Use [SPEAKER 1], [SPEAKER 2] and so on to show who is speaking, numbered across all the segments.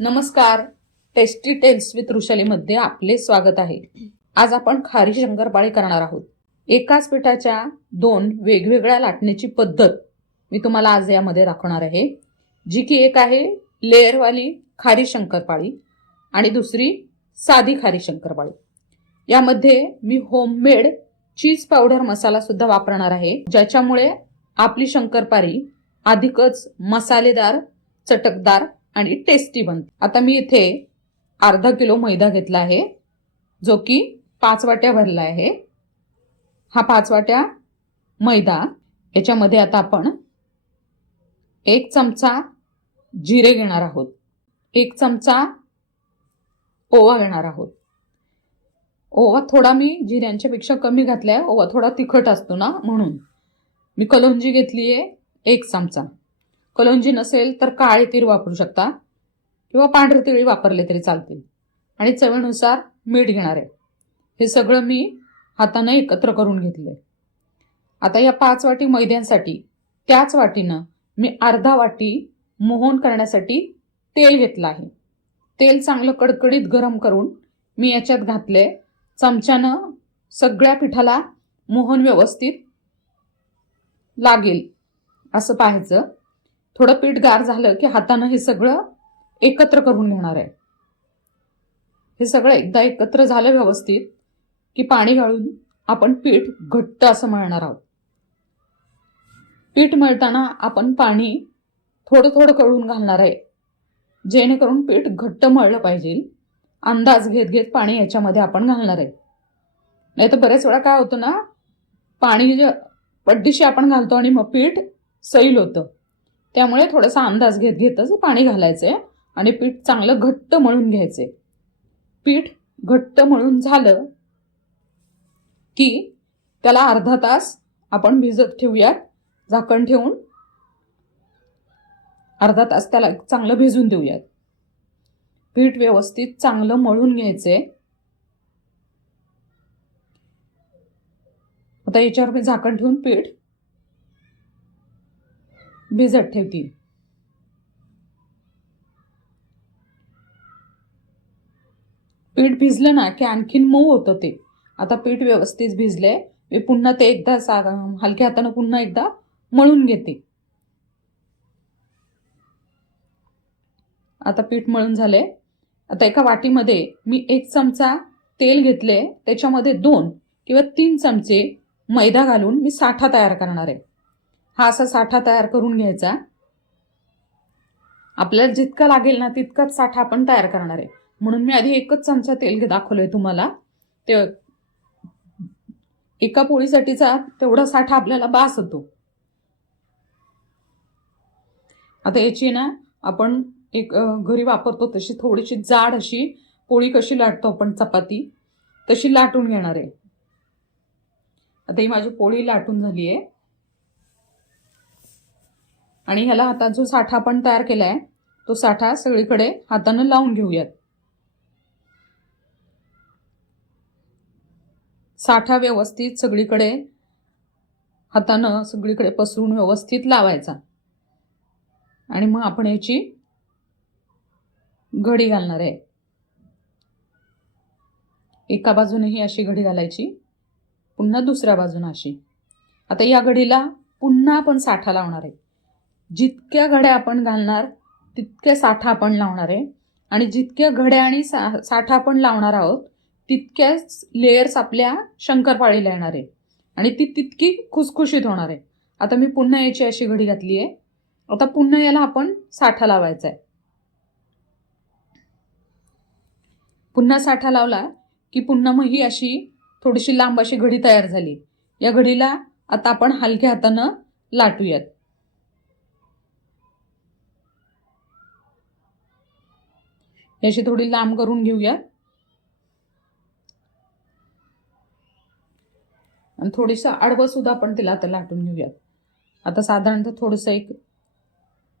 [SPEAKER 1] नमस्कार. Tasty tails with ऋषालीमध्ये आपले स्वागत आहे. आज आपण खारी शंकरपाळी करणार आहोत. एकाच पिठाच्या दोन वेगवेगळ्या लाटण्याची पद्धत मी तुम्हाला आज यामध्ये दाखवणार आहे. जी की एक आहे लेअरवाली खारी शंकरपाळी आणि दुसरी साधी खारी शंकरपाळी यामध्ये मी होममेड चीज पावडर मसाला सुद्धा वापरणार आहे. ज्याच्यामुळे आपली शंकरपाळी अधिकच मसालेदार चटकदार आणि टेस्टी बनते. आता मी इथे अर्धा किलो मैदा घेतला आहे जो की पाच वाट्या भरला आहे. हा पाच वाट्या मैदा याच्यामध्ये आता आपण एक चमचा जिरे घेणार आहोत. एक चमचा ओवा घेणार आहोत. ओवा थोडा मी जिऱ्यांच्या पेक्षा कमी घातलाय ओवा थोडा तिखट असतो ना म्हणून. मी कलोंजी घेतली आहे एक चमचा. कलोंजी नसेल तर काळे तीळ वापरू शकता. किंवा पांढरे तिळी वापरले तरी चालतील. आणि चवीनुसार मीठ घेणार आहे. हे सगळं मी हातानं एकत्र करून घेतलंय. आता या पाच वाटी मैद्यांसाठी त्याच वाटीनं मी अर्धा वाटी मोहन करण्यासाठी तेल घेतलं आहे. तेल चांगलं कडकडीत गरम करून मी याच्यात घातले चमच्यानं सगळ्या पिठाला मोहन व्यवस्थित लागेल. असं पाहायचं. थोडं पीठ गार झालं की हातानं हे सगळं एकत्र करून घेणार आहे. हे सगळं एकदा एकत्र झालं व्यवस्थित की पाणी घालून आपण पीठ घट्ट असं मळणार आहोत. पीठ मळताना आपण पाणी थोडं थोडं कळून घालणार आहे. जेणेकरून पीठ घट्ट मळलं पाहिजे. अंदाज घेत घेत पाणी याच्यामध्ये आपण घालणार आहे. नाही तर बऱ्याच वेळा काय होतं ना पाणी जे पड्डीशी आपण घालतो आणि मग पीठ सैल होतं. त्यामुळे थोडासा अंदाज घेत घेतच पाणी घालायचंय आणि पीठ चांगलं घट्ट मळून घ्यायचे पीठ घट्ट मळून झालं की त्याला अर्धा तास आपण भिजत ठेवूयात. झाकण ठेवून अर्धा तास त्याला चांगलं भिजून देऊयात. पीठ व्यवस्थित चांगलं मळून घ्यायचंय. आता याच्यावर मी झाकण ठेवून पीठ भिजत ठेवते. पीठ भिजलं ना की आणखीन मऊ होतं ते. आता पीठ व्यवस्थित भिजले मी पुन्हा ते एकदा सा हलक्या हातानं पुन्हा एकदा मळून घेते. आता पीठ मळून झाले आता एका वाटीमध्ये मी एक चमचा तेल घेतले त्याच्यामध्ये दोन किंवा तीन चमचे मैदा घालून मी साठा तयार करणार आहे. हा असा साठा तयार करून घ्यायचा. आपल्याला जितका लागेल ना तितकाच साठा आपण तयार करणार आहे. म्हणून मी आधी एकच चमचा तेल दाखवलंय तुम्हाला. ते एका पोळीसाठीचा तेवढा साठा आपल्याला बास होतो. आता याची ना आपण एक घरी वापरतो तशी थोडीशी जाड अशी पोळी कशी लाटतो आपण चपाती तशी लाटून घेणार आहे. आता ही माझी पोळी लाटून झाली आहे. आणि ह्याला हातात जो साठा आपण तयार केला आहे तो साठा सगळीकडे हातानं लावून घेऊयात. साठा व्यवस्थित सगळीकडे हातानं सगळीकडे पसरून व्यवस्थित लावायचा. आणि मग आपण याची घडी घालणार आहे. एका बाजूने ही अशी घडी घालायची पुन्हा दुसऱ्या बाजूने अशी. आता या घडीला पुन्हा आपण साठा लावणार आहे. जितक्या घड्या आपण घालणार तितक्या साठा आपण लावणार आहे. आणि जितक्या घड्या आणि सा साठा आपण लावणार आहोत तितक्याच लेयर्स आपल्या शंकरपाळीला येणार आहे. आणि ती तितकी खुसखुशीत होणार आहे. आता मी पुन्हा याची अशी घडी घातली आहे. आता पुन्हा याला आपण साठा लावायचा आहे. पुन्हा साठा लावला की पुन्हा मग ही अशी थोडीशी लांब अशी घडी तयार झाली. या घडीला आता आपण हलक्या हातानं लाटूयात. याची थोडी लांब करून घेऊयात आणि थोडीसं आडवंसुद्धा आपण तिला आता लाटून घेऊयात. आता साधारणतः थोडंसं एक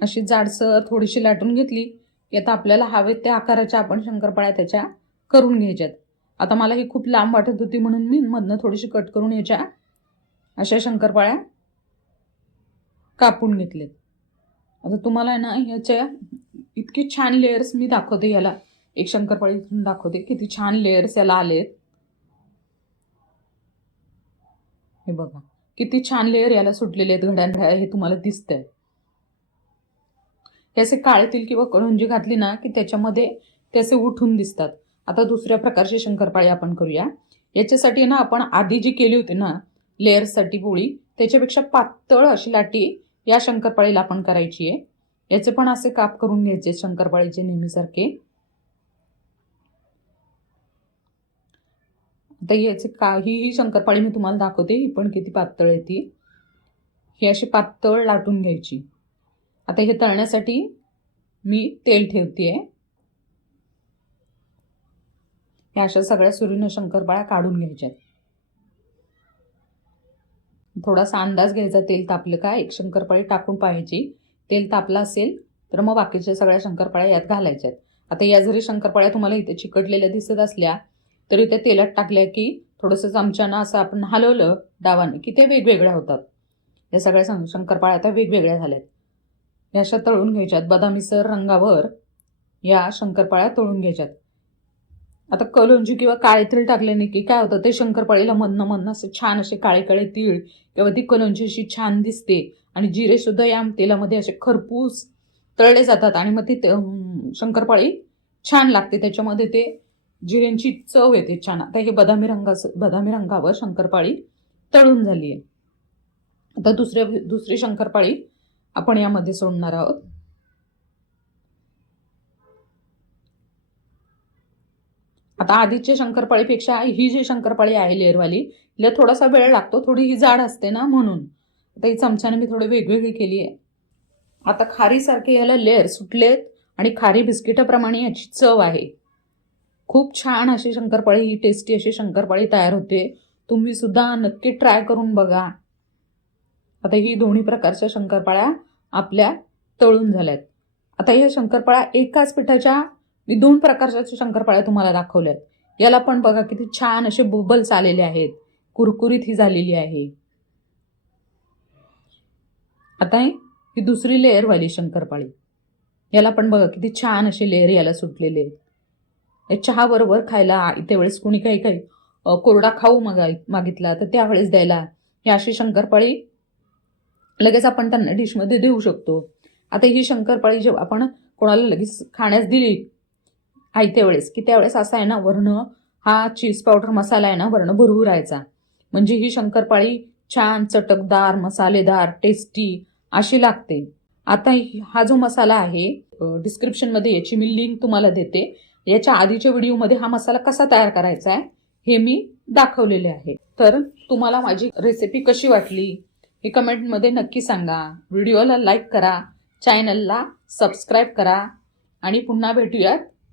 [SPEAKER 1] अशी जाडसर थोडीशी लाटून घेतली की आता आपल्याला हवेत त्या आकाराच्या आपण शंकरपाळ्या त्याच्या करून घ्यायच्यात. आता मला ही खूप लांब वाटत होती म्हणून मी मधनं थोडीशी कट करून ह्याच्या अशा शंकरपाळ्या कापून घेतलेत. आता तुम्हाला आहे ना ह्याच्या इतके छान लेयर्स मी दाखवते याला. एक शंकरपाळी इथून दाखवते. किती छान लेयर्स याला आलेत. हे बघा. किती छान लेयर याला सुटलेले आहेत घड्या हे तुम्हाला दिसतंय. हे असे काळे तिल किंवा कळुंजी घातली ना की त्याच्यामध्ये ते असे उठून दिसतात. आता दुसऱ्या प्रकारची शंकरपाळी आपण करूया. याच्यासाठी ना आपण आधी जी केली होती ना लेअर्ससाठी पोळी त्याच्यापेक्षा पातळ अशी लाटी या शंकरपाळीला आपण करायची आहे. याचे पण असे काप करून घ्यायचे शंकरपाळीचे नेहमीसारखे. आता याचे काहीही शंकरपाळी मी तुम्हाला दाखवते ही पण किती पातळ आहे ती. ही अशी पातळ लाटून घ्यायची. आता हे तळण्यासाठी मी तेल ठेवते ह्या अशा सगळ्या सुरीनं शंकरपाळ्या काढून घ्यायच्यात. थोडासा अंदाज घ्यायचा तेल तापलं का एक शंकरपाळी टाकून पाहायची. तेल तापलं असेल तर मग बाकीच्या सगळ्या शंकरपाळ्या यात घालायच्या आहेत आता या जरी शंकरपाळ्या तुम्हाला इथे चिकटलेल्या दिसत असल्या तरी त्या तेलात टाकल्या की थोडंसं चमच्यानं असं आपण हलवलं डावाने की ते वेगवेगळ्या होतात. या सगळ्या शं शंकरपाळ्या आता वेगवेगळ्या झाल्यात. या अशा तळून घ्यायच्यात. बदामीसर रंगावर या शंकरपाळ्या तळून घ्यायच्यात. आता कलोंजी किंवा काळे तीळ टाकल्याने की काय होतं? ते शंकरपाळीला मधनं मधनं असे छान असे काळे काळे तीळ किंवा ती कलोंजी अशी छान दिसते. आणि जिरे सुद्धा या तेलामध्ये असे खरपूस तळले जातात आणि मग ती शंकरपाळी छान लागते. त्याच्यामध्ये ते जिऱ्यांची चव येते छान. आता हे बदामी रंगाचं बदामी रंगावर शंकरपाळी तळून झाली आहे आता दुसऱ्या दुसरी शंकरपाळी आपण यामध्ये सोडणार आहोत. आता आधीच्या शंकरपाळीपेक्षा ही जी शंकरपाळी आहे लेअरवाली हिला थोडासा वेळ लागतो थोडी ही जाड असते ना म्हणून. आता ही चमच्याने मी थोडी वेगवेगळी केली आहे. आता खारीसारखे याला लेअर सुटलेत आणि खारी बिस्किटाप्रमाणे याची चव आहे. खूप छान अशी शंकरपाळी ही टेस्टी अशी शंकरपाळी तयार होते. तुम्ही सुद्धा नक्की ट्राय करून बघा. आता ही दोन्ही प्रकारच्या शंकरपाळ्या आपल्या तळून झाल्यात. आता या शंकरपाळ्या एकाच पिठाच्या मी दोन प्रकारच्या शंकरपाळ्या तुम्हाला दाखवल्यात. याला पण बघा किती छान असे बुबल्स आलेले आहेत. कुरकुरीत ही झालेली आहे. आता ही दुसरी लेअरवाली शंकरपाळी. याला पण बघा किती छान असे लेअर याला सुटलेले आहेत. चहा बरोबर खायला इथे वेळेस कुणी काही काही कोरडा खाऊ मागाय मागितला तर त्यावेळेस द्यायला ही अशी शंकरपाळी लगेच आपण त्यांना डिशमध्ये देऊ शकतो. आता ही शंकरपाळी जेव्हा आपण कोणाला लगेच खाण्यास दिली आयत्या वेळेस की त्यावेळेस असा आहे ना वर्ण हा चीज पावडर मसाला आहे ना वर्ण राहायचा. म्हणजे ही शंकरपाळी छान चटकदार मसालेदार टेस्टी अशी लागते. आता हा जो मसाला आहे डिस्क्रिप्शनमध्ये याची मी लिंक तुम्हाला देते. याच्या आधीच्या व्हिडिओमध्ये हा मसाला कसा तयार करायचा आहे हे मी दाखवलेले आहे. तर तुम्हाला माझी रेसिपी कशी वाटली हे कमेंटमध्ये नक्की सांगा. व्हिडिओला लाईक करा चॅनलला सबस्क्राईब करा. आणि पुन्हा भेटूयात